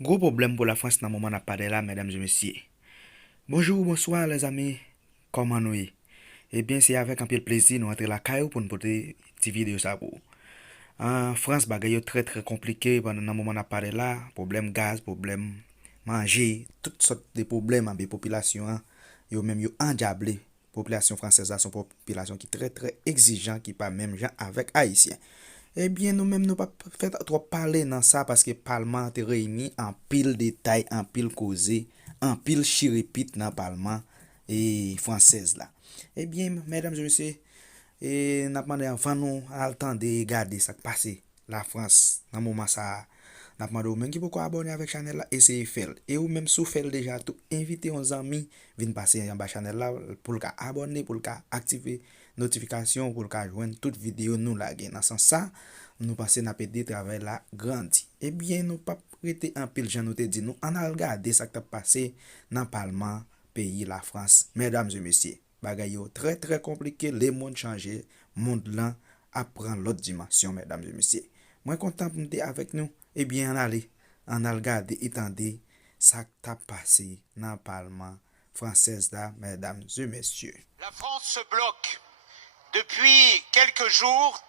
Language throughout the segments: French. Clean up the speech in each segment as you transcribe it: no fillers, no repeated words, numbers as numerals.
Gros problème pour la France dans le moment n'a pas de là, mesdames et messieurs. Bonjour, bonsoir les amis. Comment nous y? Eh bien, c'est avec un peu de plaisir nous entrer la caillou pour nous porter cette vidéo ça pour. En France, bagay yo très compliqué pendant le moment n'a pas de là, problème gaz, problème manger, toutes sortes de problèmes avec la population hein. Yo même yo endiablé. Population française là, son population qui très exigeant qui pas même gens avec haïtien. Eh bien, nous-mêmes, nous pas fait trop parler dans ça parce que le Parlement est réuni en pile détail, en pile causé, en pile chiripite dans le Parlement et française là. Eh bien, mesdames et messieurs, et n'a demandé avant nous à le temps de regarder ça qui passe la France dans le moment ça. N'a demandé ou même qui pourquoi abonner avec channel là, essayez faire. Et ou même sous faire déjà tout, inviter nos amis, viennent passer en bas channel là pour le cas abonner, pour le cas activer notification, pour le cas joindre toute vidéo nous la gain. Dans ce sens ça, nous passer n'a pédé travail là grandi. Eh bien, nous pas prêter en pile, j'en nous te dit, nous on a regardé ça qui a passé dans le Parlement, pays la France. Mesdames et messieurs, bagay yo très compliqué, les mondes changé, monde là apprend l'autre dimension, mesdames et messieurs. Moi content pour nous avec nous. Eh bien, on a regardé, étendez, ça qui a passé dans le Parlement français là, mesdames et messieurs. La France se bloque. Depuis quelques jours,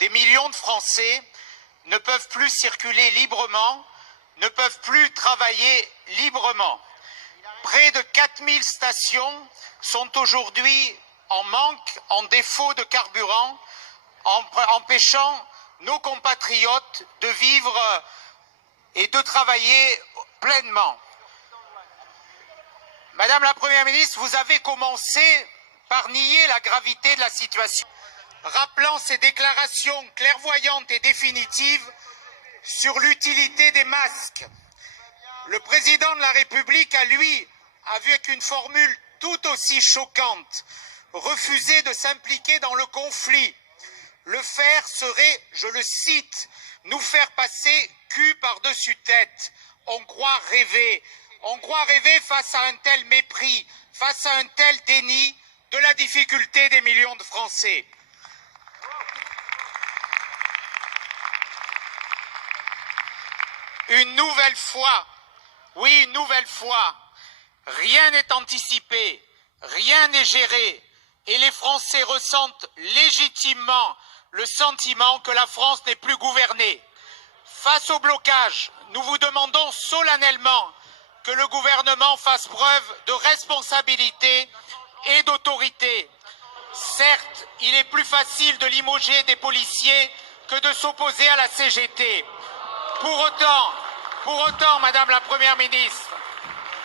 des millions de Français ne peuvent plus circuler librement, ne peuvent plus travailler librement. Près de 4000 stations sont aujourd'hui en manque, en défaut de carburant, empêchant nos compatriotes de vivre et de travailler pleinement. Madame la Première ministre, vous avez commencé par nier la gravité de la situation, rappelant ses déclarations clairvoyantes et définitives sur l'utilité des masques. Le président de la République a, lui, avec une formule tout aussi choquante, refusé de s'impliquer dans le conflit. Le faire serait, je le cite, nous faire passer cul par-dessus tête. On croit rêver. On croit rêver face à un tel mépris, face à un tel déni de la difficulté des millions de Français. Une nouvelle fois, oui, une nouvelle fois, rien n'est anticipé, rien n'est géré, et les Français ressentent légitimement le sentiment que la France n'est plus gouvernée. Face au blocage, nous vous demandons solennellement que le gouvernement fasse preuve de responsabilité et d'autorité. Certes, il est plus facile de limoger des policiers que de s'opposer à la CGT. Pour autant, Madame la Première ministre,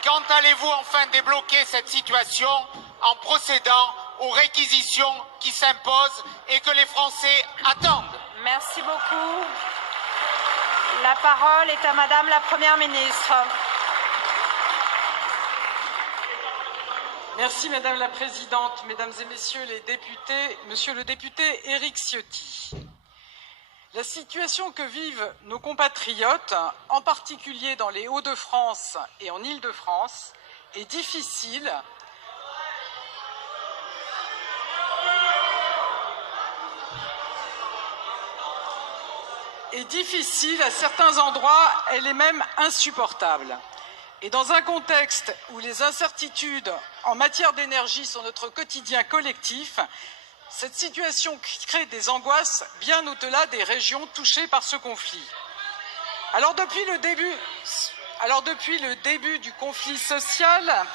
quand allez-vous enfin débloquer cette situation en procédant aux réquisitions qui s'imposent et que les Français attendent? Merci beaucoup. La parole est à Madame la Première ministre. Merci Madame la Présidente, Mesdames et Messieurs les députés, Monsieur le député Éric Ciotti. La situation que vivent nos compatriotes, en particulier dans les Hauts-de-France et en Île-de-France, est difficile. À certains endroits, elle est même insupportable. Et dans un contexte où les incertitudes en matière d'énergie sont notre quotidien collectif, cette situation crée des angoisses bien au-delà des régions touchées par ce conflit. Alors depuis le début du conflit social,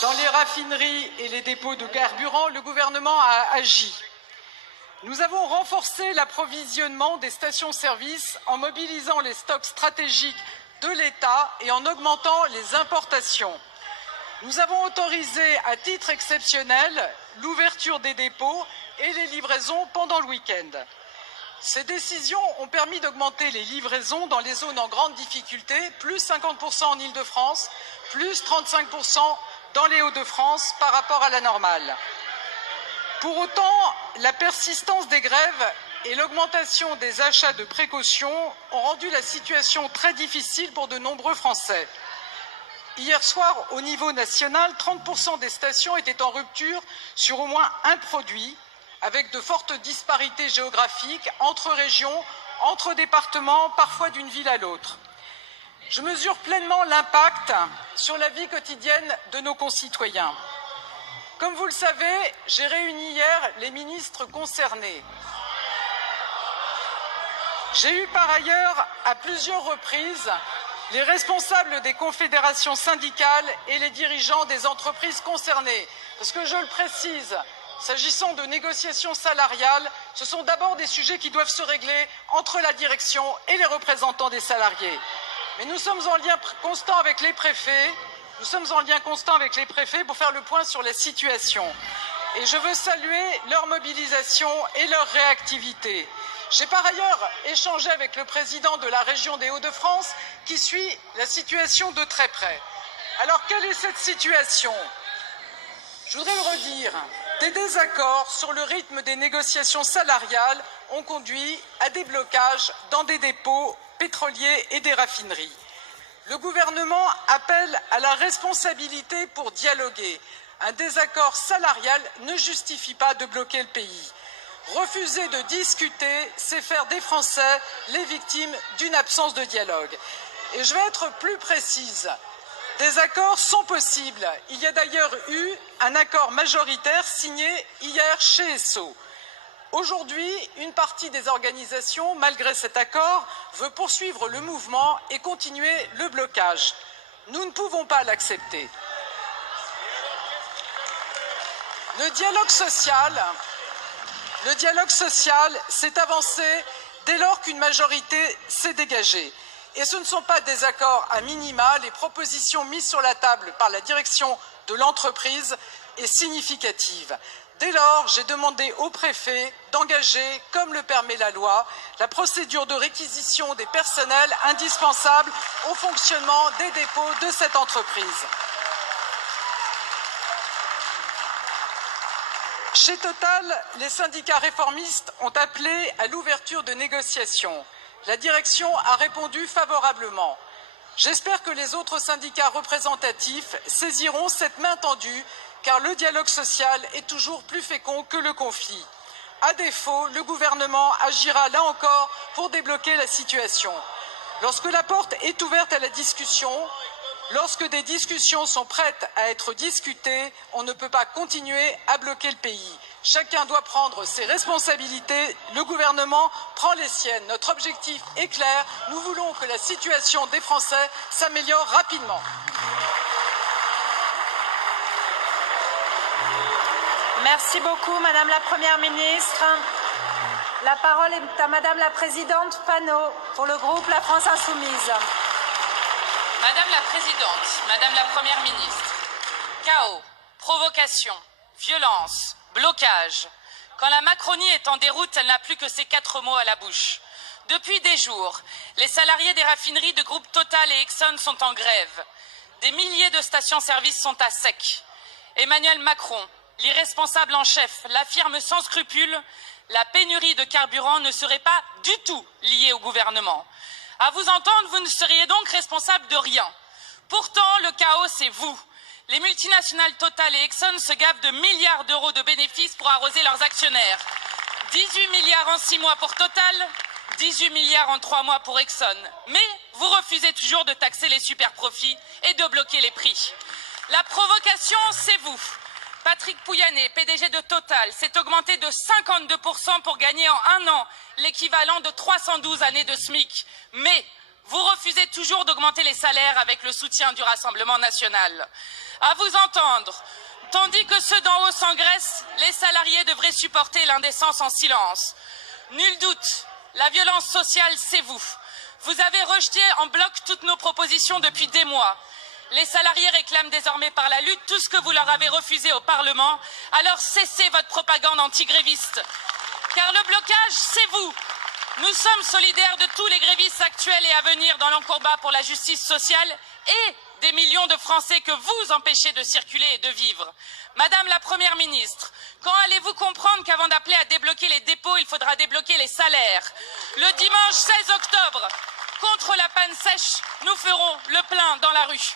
dans les raffineries et les dépôts de carburant, le gouvernement a agi. Nous avons renforcé l'approvisionnement des stations-service en mobilisant les stocks stratégiques de l'État et en augmentant les importations. Nous avons autorisé à titre exceptionnel l'ouverture des dépôts et les livraisons pendant le week-end. Ces décisions ont permis d'augmenter les livraisons dans les zones en grande difficulté, plus 50% en Île-de-France, plus 35% dans les Hauts-de-France par rapport à la normale. Pour autant, la persistance des grèves et l'augmentation des achats de précaution ont rendu la situation très difficile pour de nombreux Français. Hier soir, au niveau national, 30% des stations étaient en rupture sur au moins un produit, avec de fortes disparités géographiques entre régions, entre départements, parfois d'une ville à l'autre. Je mesure pleinement l'impact sur la vie quotidienne de nos concitoyens. Comme vous le savez, j'ai réuni hier les ministres concernés. J'ai eu par ailleurs à plusieurs reprises les responsables des confédérations syndicales et les dirigeants des entreprises concernées. Parce que je le précise, s'agissant de négociations salariales, ce sont d'abord des sujets qui doivent se régler entre la direction et les représentants des salariés. Mais nous sommes en lien constant avec les préfets. Nous sommes en lien constant avec les préfets pour faire le point sur la situation. Et je veux saluer leur mobilisation et leur réactivité. J'ai par ailleurs échangé avec le président de la région des Hauts-de-France qui suit la situation de très près. Alors, quelle est cette situation? Je voudrais le redire. Des désaccords sur le rythme des négociations salariales ont conduit à des blocages dans des dépôts pétroliers et des raffineries. Le gouvernement appelle à la responsabilité pour dialoguer. Un désaccord salarial ne justifie pas de bloquer le pays. Refuser de discuter, c'est faire des Français les victimes d'une absence de dialogue. Et je vais être plus précise. Des accords sont possibles. Il y a d'ailleurs eu un accord majoritaire signé hier chez Esso. Aujourd'hui, une partie des organisations, malgré cet accord, veut poursuivre le mouvement et continuer le blocage. Nous ne pouvons pas l'accepter. Le dialogue social s'est avancé dès lors qu'une majorité s'est dégagée. Et ce ne sont pas des accords à minima. Les propositions mises sur la table par la direction de l'entreprise est significative. Dès lors, j'ai demandé au préfet d'engager, comme le permet la loi, la procédure de réquisition des personnels indispensables au fonctionnement des dépôts de cette entreprise. Chez Total, les syndicats réformistes ont appelé à l'ouverture de négociations. La direction a répondu favorablement. J'espère que les autres syndicats représentatifs saisiront cette main tendue, car le dialogue social est toujours plus fécond que le conflit. À défaut, le gouvernement agira là encore pour débloquer la situation. Lorsque la porte est ouverte à la discussion, lorsque des discussions sont prêtes à être discutées, on ne peut pas continuer à bloquer le pays. Chacun doit prendre ses responsabilités, le gouvernement prend les siennes. Notre objectif est clair, nous voulons que la situation des Français s'améliore rapidement. Merci beaucoup, Madame la Première ministre. La parole est à Madame la Présidente Panot pour le groupe La France Insoumise. Madame la Présidente, Madame la Première ministre, chaos, provocation, violence, blocage. Quand la Macronie est en déroute, elle n'a plus que ces 4 mots à la bouche. Depuis des jours, les salariés des raffineries de groupe Total et Exxon sont en grève. Des milliers de stations-service sont à sec. Emmanuel Macron, l'irresponsable en chef, l'affirme sans scrupule, la pénurie de carburant ne serait pas du tout liée au gouvernement. À vous entendre, vous ne seriez donc responsable de rien. Pourtant, le chaos, c'est vous. Les multinationales Total et Exxon se gavent de milliards d'euros de bénéfices pour arroser leurs actionnaires. 18 milliards en 6 mois pour Total, 18 milliards en 3 mois pour Exxon. Mais vous refusez toujours de taxer les super profits et de bloquer les prix. La provocation, c'est vous. Patrick Pouyanné, PDG de Total, s'est augmenté de 52% pour gagner en 1 an l'équivalent de 312 années de SMIC. Mais vous refusez toujours d'augmenter les salaires avec le soutien du Rassemblement national. À vous entendre, tandis que ceux d'en haut s'engraissent, les salariés devraient supporter l'indécence en silence. Nul doute, la violence sociale, c'est vous. Vous avez rejeté en bloc toutes nos propositions depuis des mois. Les salariés réclament désormais par la lutte tout ce que vous leur avez refusé au Parlement. Alors cessez votre propagande anti-gréviste. Car le blocage, c'est vous. Nous sommes solidaires de tous les grévistes actuels et à venir dans l'encombat pour la justice sociale et des millions de Français que vous empêchez de circuler et de vivre. Madame la Première ministre, quand allez-vous comprendre qu'avant d'appeler à débloquer les dépôts, il faudra débloquer les salaires? Le dimanche 16 octobre, contre la panne sèche, nous ferons le plein dans la rue.